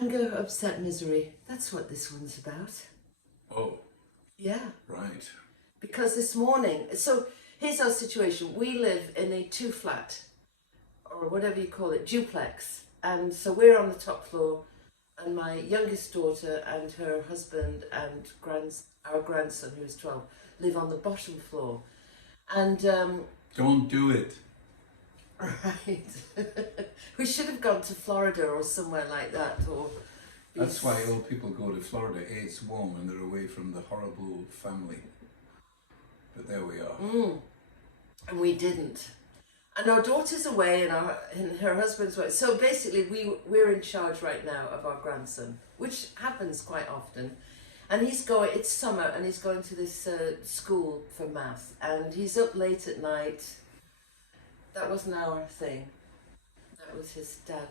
Anger, upset, misery. That's what this one's about. Oh, Yeah. right. Because this morning, so here's our situation. We live in a 2-flat, or whatever you call it, duplex. And so we're on the top floor, and my youngest daughter and her husband and our grandson, who is 12, live on the bottom floor. And Don't do it. right, we should have gone to Florida or somewhere like that, or That's why old people go to Florida. A, it's warm and they're away from the horrible family. But there we are. And we didn't. And our daughter's away and her husband's away. So basically we're in charge right now of our grandson, which happens quite often. And it's summer and he's going to this school for math. And he's up late at night. That wasn't our thing. That was his dad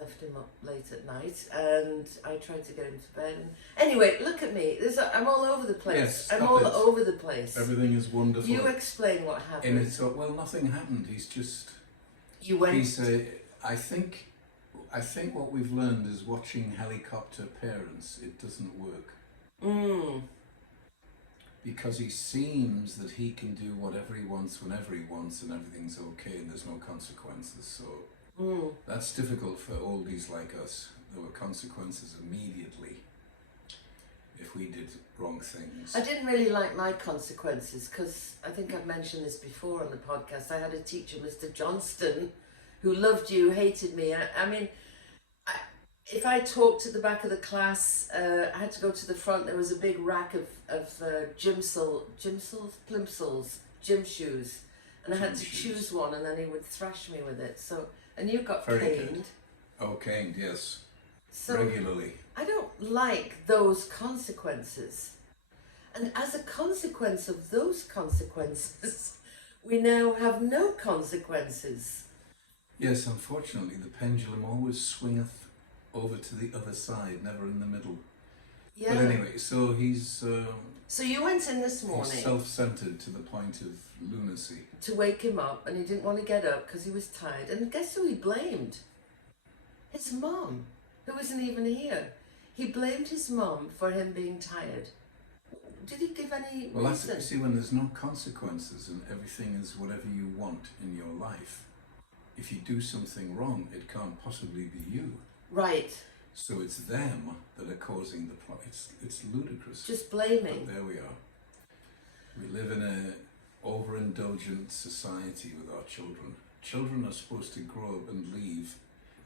left him up late at night, and I tried to get him to bed. And anyway, look at me. I'm all over the place. Yes, I'm all over the place. Everything is wonderful. You explain what happened. And it's well, nothing happened. He's just. You went. I think what we've learned is watching helicopter parents. It doesn't work. Because he seems that he can do whatever he wants, whenever he wants, and everything's okay, and there's no consequences. So that's difficult for oldies like us. There were consequences immediately if we did wrong things. I didn't really like my consequences because I think I've mentioned this before on the podcast. I had a teacher, Mr. Johnston, who loved you, hated me. I mean, if I talked at the back of the class, I had to go to the front. There was a big rack of gym shoes, and I had to choose one, and then he would thrash me with it. So, and you got Very caned. good. Oh, caned, yes. So regularly. I don't like those consequences, and as a consequence of those consequences, we now have no consequences. Yes, unfortunately, the pendulum always swingeth over to the other side, never in the middle. Yeah. But anyway, so he's So you went in this he's morning self-centered to the point of lunacy. to wake him up, and he didn't want to get up because he was tired. And guess who he blamed? His mum, who isn't even here. He blamed his mum for him being tired. Did he give any Well, that's reason? see, when there's no consequences and everything is whatever you want in your life, if you do something wrong, it can't possibly be you. Right. So it's them that are causing the problem. It's ludicrous. Just blaming. But there we are. We live in a overindulgent society with our children. Children are supposed to grow up and leave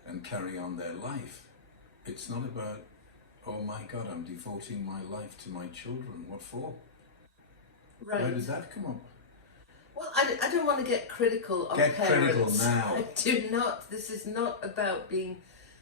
and carry on their life. It's not about, oh my God, I'm devoting my life to my children. What for? Right. Where did that come up? Well, I don't want to get critical of Get parents. critical now. I do not. This is not about being.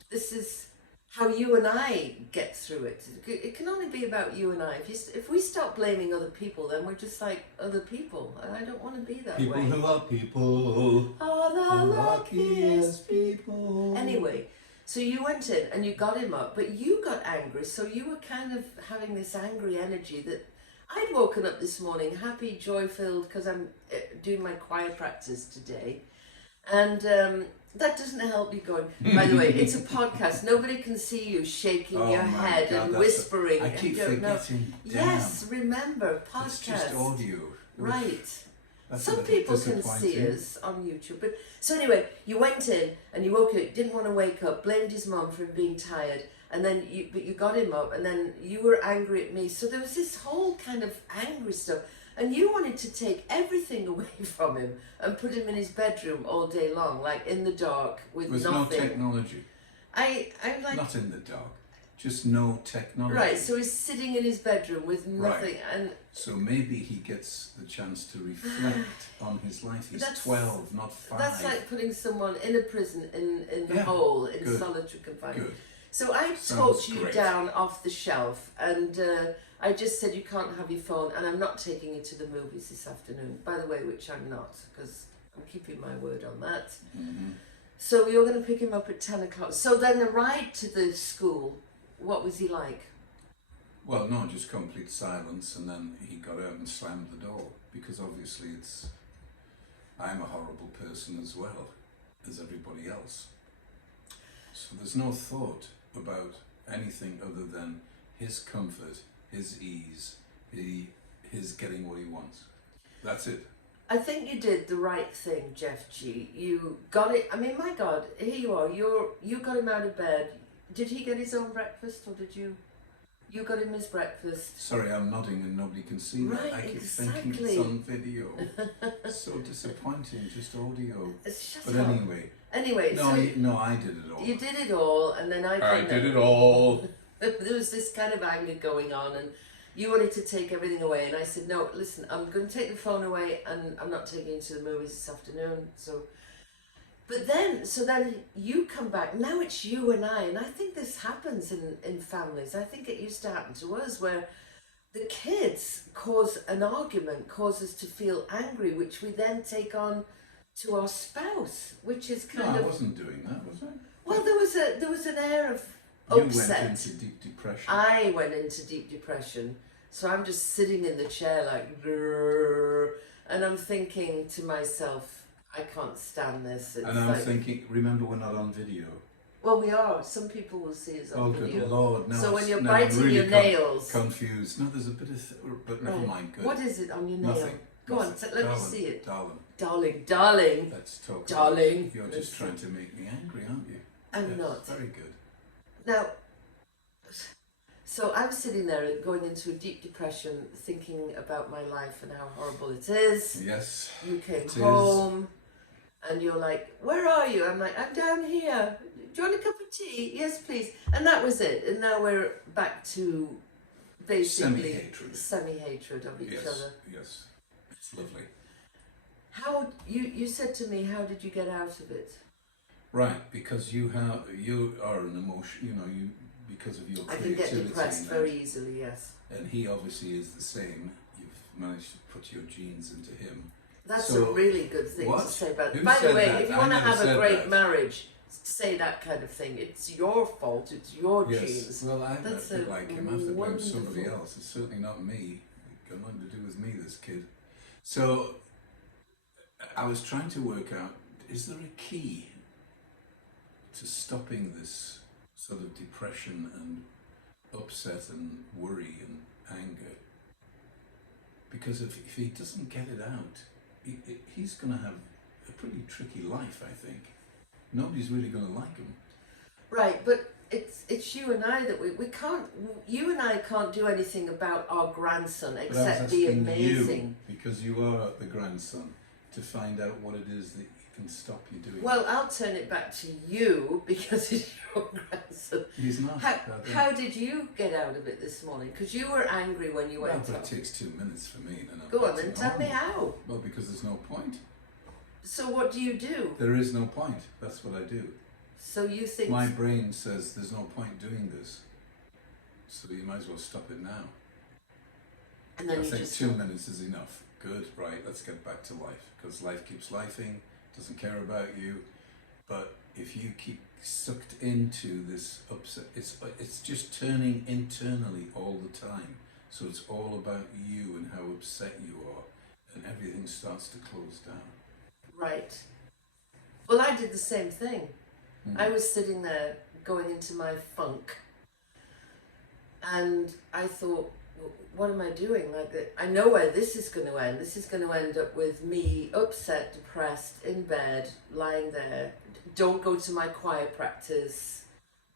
This is how you and I get through it. It can only be about you and I. If we stop blaming other people, then we're just like other people, and I don't want to be that People way. who are people Are the luckiest people. Anyway, so you went in and you got him up, but you got angry. So you were kind of having this angry energy that I'd woken up this morning happy, joy-filled, because I'm doing my choir practice today, and that doesn't help you going. By the way, it's a podcast. Nobody can see you shaking Oh your my head God, and that's whispering. I and keep you don't know. forgetting. Yes, remember, podcast. It's just audio. Right. That's a Some little people can see disappointing. us on YouTube. But so anyway, you went in and you woke up, didn't want to wake up, blamed his mum for being tired, and then you got him up, and then you were angry at me. So there was this whole kind of angry stuff. And you wanted to take everything away from him and put him in his bedroom all day long, like in the dark with There's nothing. no technology. I'm like, Not in the dark. Just no technology. right, so he's sitting in his bedroom with nothing, Right. and So maybe he gets the chance to reflect on his life. He's That's- 12, not 5. that's like putting someone in a prison in the Yeah, hole, in good, solitary confinement. Good. So I Sounds talked you great. down off the shelf, and I just said you can't have your phone, and I'm not taking you to the movies this afternoon, by the way, which I'm not, because I'm keeping my word on that. Mm-hmm. So you're going to pick him up at 10 o'clock. So then the ride to the school, what was he like? Well, no, just complete silence, and then he got out and slammed the door, because obviously I'm a horrible person as well as everybody else. So there's no thought about anything other than his comfort, his ease, his getting what he wants. That's it. I think you did the right thing, Jeff G. You got it. I mean, my God, here you are. You got him out of bed. Did he get his own breakfast, or did you? You got him his breakfast. Sorry, I'm nodding and nobody can see Right, that. I keep exactly. thinking it's on video. So disappointing, just audio. Shut But up. anyway, so no, I did it all. you did it all, and then I did it all. There was this kind of anger going on, and you wanted to take everything away, and I said, no, listen, I'm going to take the phone away, and I'm not taking you to the movies this afternoon. But then you come back. Now it's you and I think this happens in families. I think it used to happen to us, where the kids cause an argument, cause us to feel angry, which we then take on to our spouse, which is kind of. I wasn't doing that, was I? Well, there was an air of You upset. went into deep depression. I went into deep depression, so I'm just sitting in the chair like, "Grrr," and I'm thinking to myself, I can't stand this. It's And I'm like, thinking, remember, we're not on video. well, we are. Some people will see us on video. Good Lord! No, So when you're now I'm biting really your nails, confused. No, there's a bit of, but never Right. mind. Good. What is it on your nail? Nothing. Go on, Nothing. let me Darling, see it. Darling, Darling. let's talk. Darling. You're just trying to make me angry, aren't you? I'm Yes, not. Very good. Now, so I'm sitting there going into a deep depression, thinking about my life and how horrible it is. Yes. You came it is. home, and you're like, where are you? I'm like, I'm down here. Do you want a cup of tea? Yes, please. And that was it. And now we're back to basically semi-hatred of each other. Yes. It's lovely. How you said to me, how did you get out of it? Right, because you are an emotion. Because of your I can creativity. get depressed and very easily, yes. And he obviously is the same. You've managed to put your genes into him. That's So, a really good thing what? to say about. Who By the said way, that? if you I want to never have a said great that. marriage, say that kind of thing. It's your fault. It's your Yes. genes. Well, I'm That's a bit a like him. I have to blame somebody wonderful- else. It's certainly not me. It's got nothing to do with me, this kid. So I was trying to work out, is there a key to stopping this sort of depression and upset and worry and anger? Because if he doesn't get it out, he's going to have a pretty tricky life, I think. Nobody's really going to like him. Right, but it's you and I that we can't. You and I can't do anything about our grandson But I was except be asking amazing. you, because you are the grandson, to find out what it is that can stop you doing. Well, I'll turn it back to you because it's your grandson. He's not. How did you get out of it this morning? Because you were angry when you Well, went but it off. takes 2 minutes for me. And Go on then, tell me how. Well, because there's no point. So what do you do? There is no point. That's what I do. So you think My brain says there's no point doing this. So you might as well stop it now. and then I you think just 2 minutes is enough. Good, right, let's get back to life. Because life keeps lifing, doesn't care about you. But if you keep sucked into this upset, it's just turning internally all the time. So it's all about you and how upset you are. And everything starts to close down. right. Well, I did the same thing. I was sitting there going into my funk, and I thought, what am I doing? Like, I know where this is going to end. This is going to end up with me upset, depressed, in bed, lying there. Don't go to my choir practice,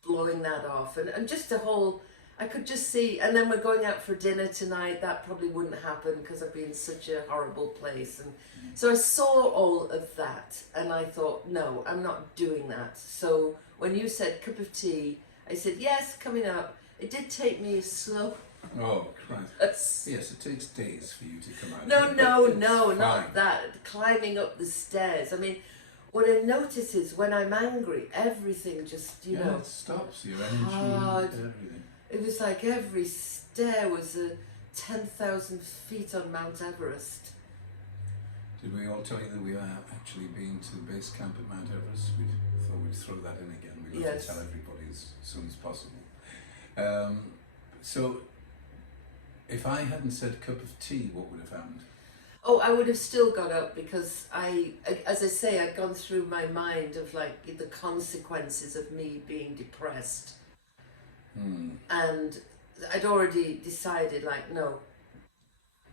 blowing that off, and just a whole. I could just see, and then we're going out for dinner tonight. That probably wouldn't happen because I'd be in such a horrible place. And so I saw all of that, and I thought, no, I'm not doing that. So when you said cup of tea, I said, yes, coming up. It did take me slow. Oh, Christ. Yes, it takes days for you to come out. No, of it, no, but it's no, fine. not that. Climbing up the stairs. I mean, what I notice is when I'm angry, everything just, you know. It stops your energy, hard. everything. It was like every stair was 10,000 feet on Mount Everest. Did we all tell you that we are actually been to the base camp at Mount Everest? We thought we'd throw that in again. We'd love Yes. to tell everybody as soon as possible. So, if I hadn't said cup of tea, what would have happened? Oh, I would have still got up because as I say, I'd gone through my mind of like the consequences of me being depressed. And I'd already decided, like, no,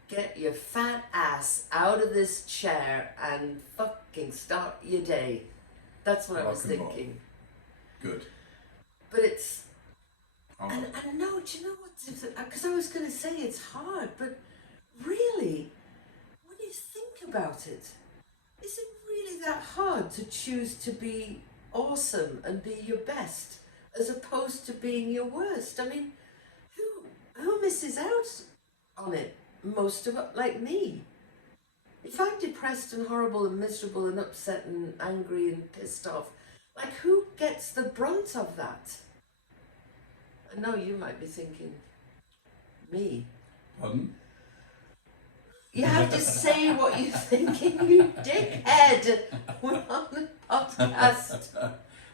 get your fat ass out of this chair and fucking start your day. That's what I was Rock and roll. thinking. Good. But it's, Oh, and no, do you know what? Because I was going to say it's hard, but really, when you think about it, is it really that hard to choose to be awesome and be your best as opposed to being your worst? I mean, who misses out on it? Most of it, like me. If I'm depressed and horrible and miserable and upset and angry and pissed off, like, who gets the brunt of that? I know you might be thinking, me. pardon? You have to say what you're thinking, you dickhead. We're on a podcast.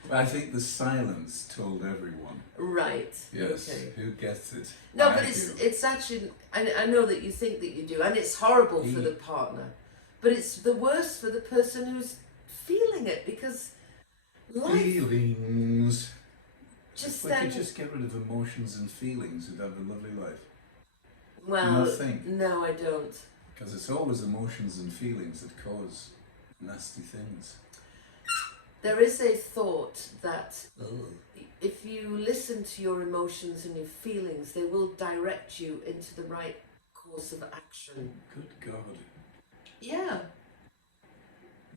But I think the silence told everyone. Right. Yes. Okay. Who gets it? No, I but do. it's actually, I know that you think that you do, and it's horrible for the partner, but it's the worst for the person who's feeling it, because life Feelings. just We then. could just get rid of emotions and feelings and have a lovely life. Well, Nothing. no, I don't. Because it's always emotions and feelings that cause nasty things. There is a thought that if you listen to your emotions and your feelings, they will direct you into the right course of action. Good God. Yeah.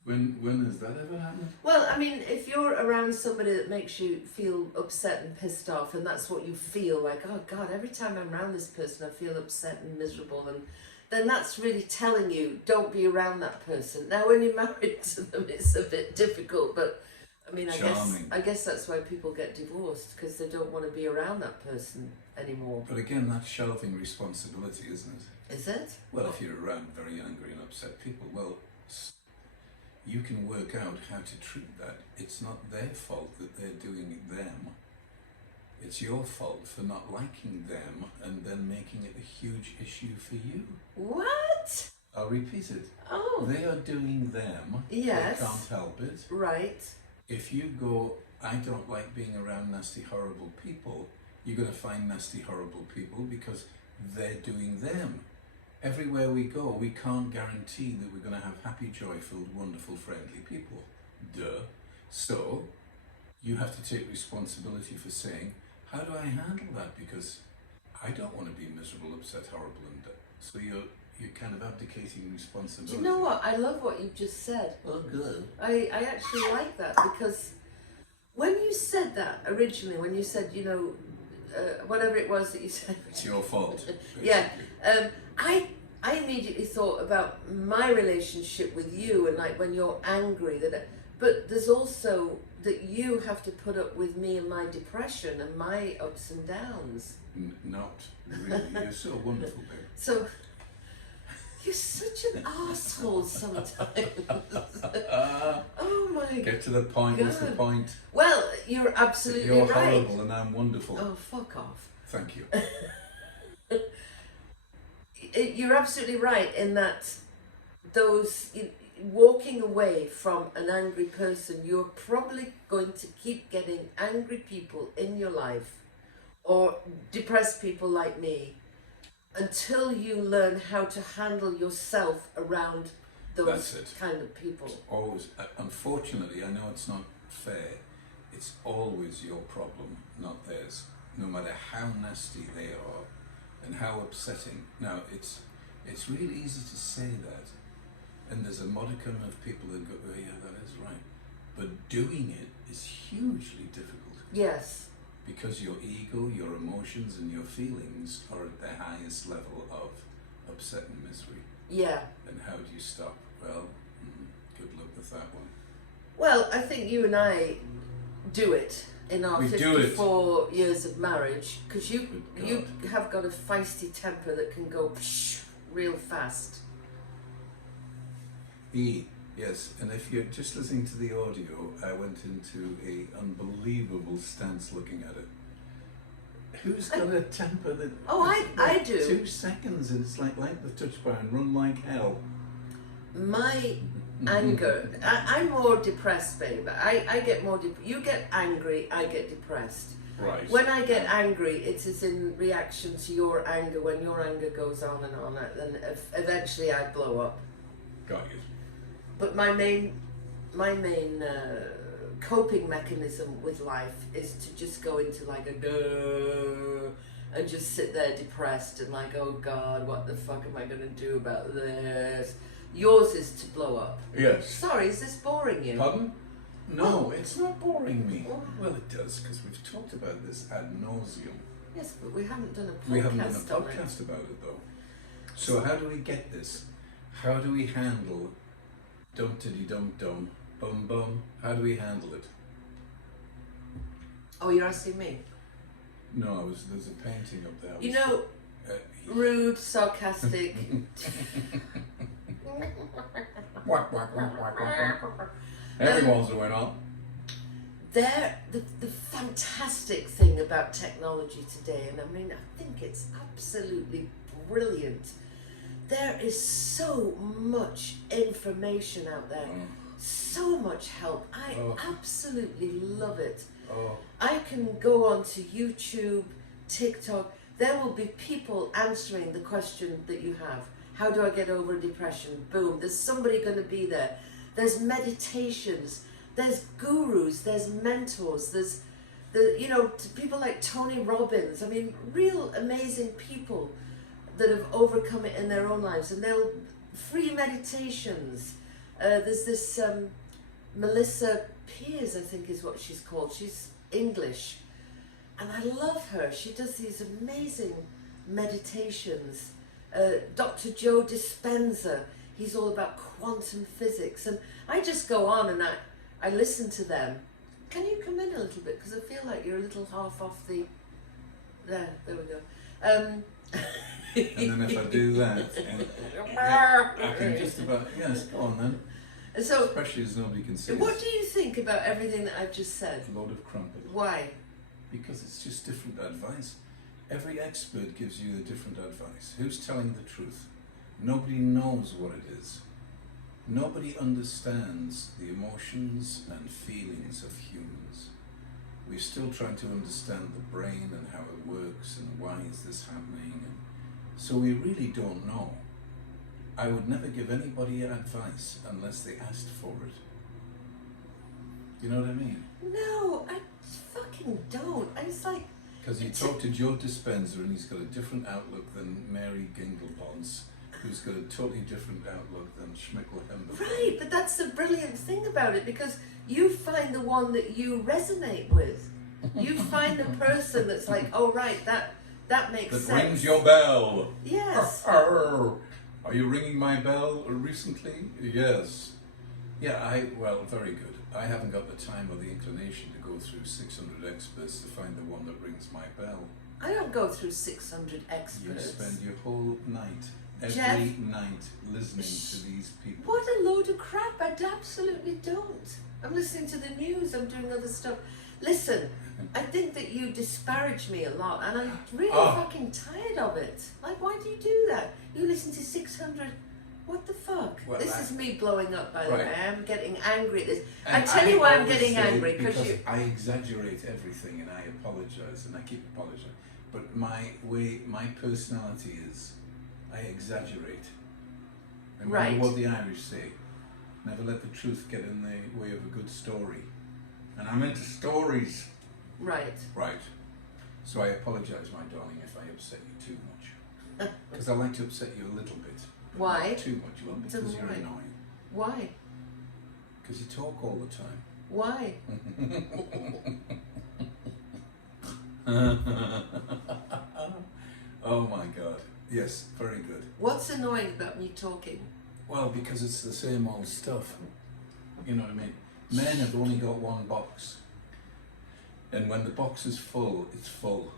When has that ever happened? Well, I mean, if you're around somebody that makes you feel upset and pissed off, and that's what you feel, like, oh God, every time I'm around this person, I feel upset and miserable, and then that's really telling you, don't be around that person. Now, when you're married to them, it's a bit difficult, but I mean, I guess that's why people get divorced, because they don't want to be around that person anymore. But again, that's shelving responsibility, isn't it? Is it? Well, if you're around very angry and upset people, well, you can work out how to treat that. It's not their fault that they're doing it them. It's your fault for not liking them and then making it a huge issue for you. What? I'll repeat it. Oh. They are doing them. Yes. They can't help it. Right. If you go, I don't like being around nasty, horrible people, you're going to find nasty, horrible people because they're doing them. Everywhere we go, we can't guarantee that we're going to have happy, joy-filled, wonderful, friendly people. Duh. So, you have to take responsibility for saying, how do I handle that? Because I don't want to be miserable, upset, horrible, and so you're kind of abdicating responsibility. Do you know what? I love what you've just said. Oh, good. I actually like that, because when you said that originally, when you said, you know, whatever it was that you said. It's your fault. Yeah. I immediately thought about my relationship with you, and like when you're angry, but there's also that you have to put up with me and my depression and my ups and downs. Not really. You're so wonderful, babe. So you're such an asshole sometimes. Oh my God. Get to the point. What's the point? Well, you're absolutely You're right. horrible and I'm wonderful. Oh, fuck off. Thank you. You're absolutely right in that walking away from an angry person, you're probably going to keep getting angry people in your life, or depressed people like me, until you learn how to handle yourself around those kind of people. It's always, unfortunately, I know it's not fair, it's always your problem, not theirs, no matter how nasty they are and how upsetting. Now, it's really easy to say that, and there's a modicum of people that go, oh yeah, that is right, but doing it is hugely difficult. Yes. Because your ego, your emotions and your feelings are at the highest level of upset and misery. Yeah. And how do you stop? Well, good luck with that one. Well, I think you and I do it in our 54 years of marriage, because you have got a feisty temper that can go real fast. Yes, and if you're just listening to the audio, I went into a unbelievable stance looking at it. Who's got a temper that... Oh, I do. 2 seconds and it's like the touch bar and run like hell. My anger, I'm more depressed, babe. I get more, you get angry, I get depressed. Right. When I get angry, it is in reaction to your anger. When your anger goes on, then eventually I blow up. Got you. But my main coping mechanism with life is to just go into like a duh, and just sit there depressed and like, oh God, what the fuck am I going to do about this? Yours is to blow up. Yes. Sorry, is this boring you? Pardon? No, it's not boring me. Well, it does, because we've talked about this ad nauseum. Yes, but we haven't done a podcast We haven't done a on it. podcast about it, though. So how do we get this? How do we handle dum-tiddy-dum-dum, bum-bum? How do we handle it? Oh, you're asking me? No, there's a painting up there. You know, rude, sarcastic. Whack, whack, whack, whack, whack, whack. Everyone's going on. The fantastic thing about technology today, and I mean, I think it's absolutely brilliant. There is so much information out there, so much help. I absolutely love it. I can go onto YouTube, TikTok. There will be people answering the question that you have. How do I get over depression? Boom. There's somebody going to be there. There's meditations. There's gurus. There's mentors. There's people like Tony Robbins. I mean, real amazing people that have overcome it in their own lives. And they'll free meditations. There's this Melissa Peers, I think is what she's called. She's English. And I love her. She does these amazing meditations. Dr. Joe Dispenza, he's all about quantum physics. And I just go on and I listen to them. Can you come in a little bit? Because I feel like you're a little half off the... There we go. And then if I do that, I can just about... Yes, go on then. So, especially as nobody can see. What do you think about everything that I've just said? A load of crumpet. Why? Because it's just different advice. Every expert gives you a different advice. Who's telling the truth? Nobody knows what it is. Nobody understands the emotions and feelings of humans. We're still trying to understand the brain and how it works and why is this happening. And so we really don't know. I would never give anybody advice unless they asked for it. You know what I mean? No, I fucking don't. I was like... Because you talk to Joe Dispenza and he's got a different outlook than Mary Gingelbons, who's got a totally different outlook than Schmickel Hember. Right, but that's the brilliant thing about it, because you find the one that you resonate with. You find the person that's like, oh right, that makes sense. That rings your bell. Yes. Are you ringing my bell recently? Yes. Yeah, well, very good. I haven't got the time or the inclination to go through 600 experts to find the one that rings my bell. I don't go through 600 experts. You spend your whole night, every night, listening to these people. What a load of crap. I absolutely don't. I'm listening to the news, I'm doing other stuff. Listen, I think that you disparage me a lot, and I'm really fucking tired of it. Like, why do you do that? You listen to 600... What the fuck? Well, this is me blowing up, by the way. I am getting angry at this. And I tell you why I'm getting angry. Because I exaggerate everything and I apologise and I keep apologising. But my personality is, I exaggerate. Remember what the Irish say, never let the truth get in the way of a good story. And I'm into stories. Right. Right. So I apologise, my darling, if I upset you too much. Because I like to upset you a little bit. Why? Not too much, well, because you're annoying. Why? Because you talk all the time. Why? Oh my God. Yes, very good. What's annoying about me talking? Well, because it's the same old stuff. You know what I mean? Men have only got one box. And when the box is full, it's full.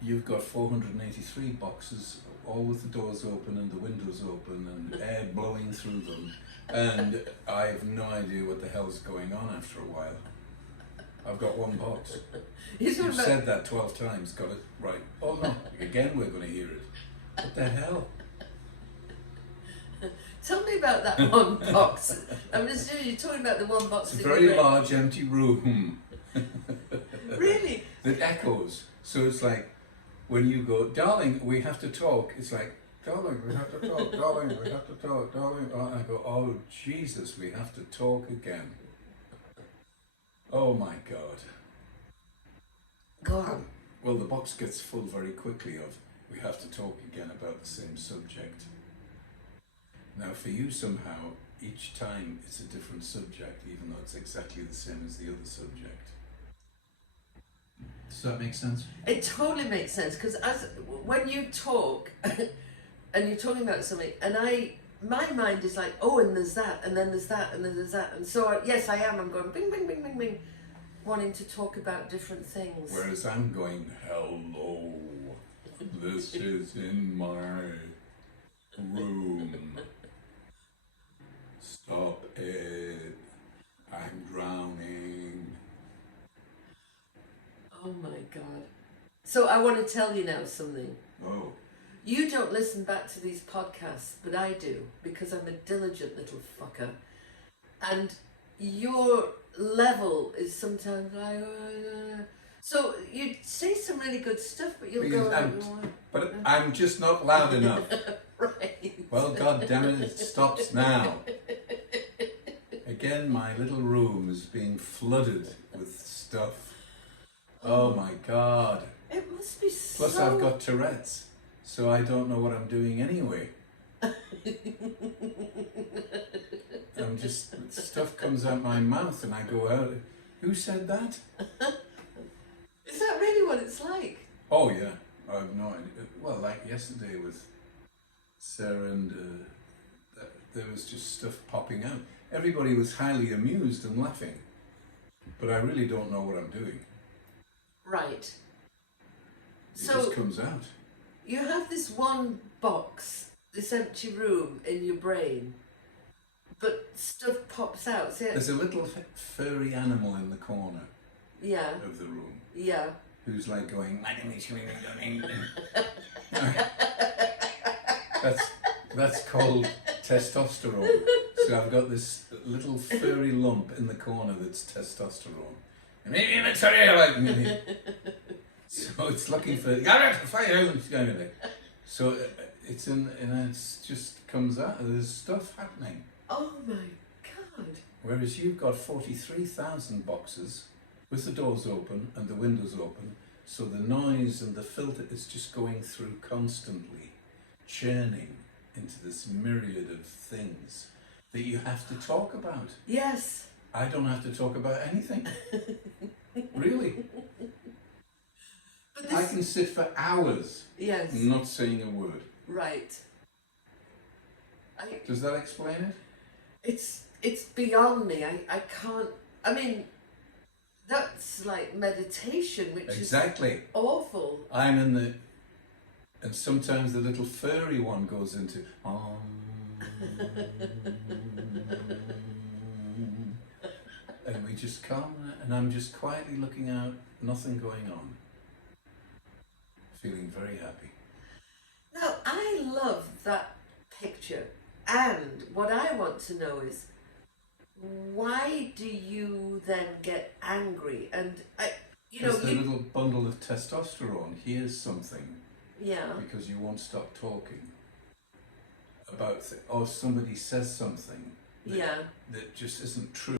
You've got 483 boxes, all with the doors open and the windows open and air blowing through them. And I have no idea what the hell's going on after a while. I've got one box. You've said that 12 times, got it right. Oh no, again we're going to hear it. What the hell? Tell me about that one box. I'm just you're talking about the one box. It's a very large empty room. Really? that echoes. So it's like when you go, darling, we have to talk. It's like, darling, we have to talk. Darling, we have to talk. Darling, and I go, oh Jesus, we have to talk again. Oh my God. Go on. Well, the box gets full very quickly of, we have to talk again about the same subject. Now for you somehow, each time it's a different subject, even though it's exactly the same as the other subject. Does that make sense? It totally makes sense, because when you talk and you're talking about something, and my mind is like, oh, and there's that, and then there's that, and then there's that, and so yes, I am. I'm going bing, bing, bing, bing, bing, wanting to talk about different things. Whereas I'm going, hello, this is in my room. Stop it. I'm drowning. Oh my God. So I want to tell you now something. Oh. You don't listen back to these podcasts, but I do, because I'm a diligent little fucker. And your level is sometimes like, so you say some really good stuff, but you'll go like, but I'm just not loud enough. Right. Well, God damn it, it stops now. Again, my little room is being flooded with stuff. Oh my God. It must be so... Plus I've got Tourette's, so I don't know what I'm doing anyway. I'm just, stuff comes out my mouth and I go out. Who said that? Is that really what it's like? Oh yeah, I've no idea. Well, like yesterday with Sarah and there was just stuff popping out. Everybody was highly amused and laughing, but I really don't know what I'm doing. Right. It just comes out. You have this one box, this empty room in your brain, but stuff pops out. So there's a little furry animal in the corner of the room. Yeah. Who's like going, that's called testosterone. So I've got this little furry lump in the corner that's testosterone. So it's looking for so it's in and it's just comes out. There's stuff happening. Oh my God. Whereas you've got 43,000 boxes with the doors open and the windows open, so the noise and the filter is just going through constantly, churning into this myriad of things that you have to talk about. Yes. I don't have to talk about anything. Really. But I can sit for hours not saying a word. Right. Does that explain it? It's beyond me. I can't, I mean, that's like meditation, which is awful. I'm in the, and sometimes the little furry one goes into, and we just come, and I'm just quietly looking out, nothing going on. Feeling very happy. Now, I love that picture. And what I want to know is, why do you then get angry? And because the little bundle of testosterone hears something. Yeah. Because you won't stop talking about or somebody says something that just isn't true.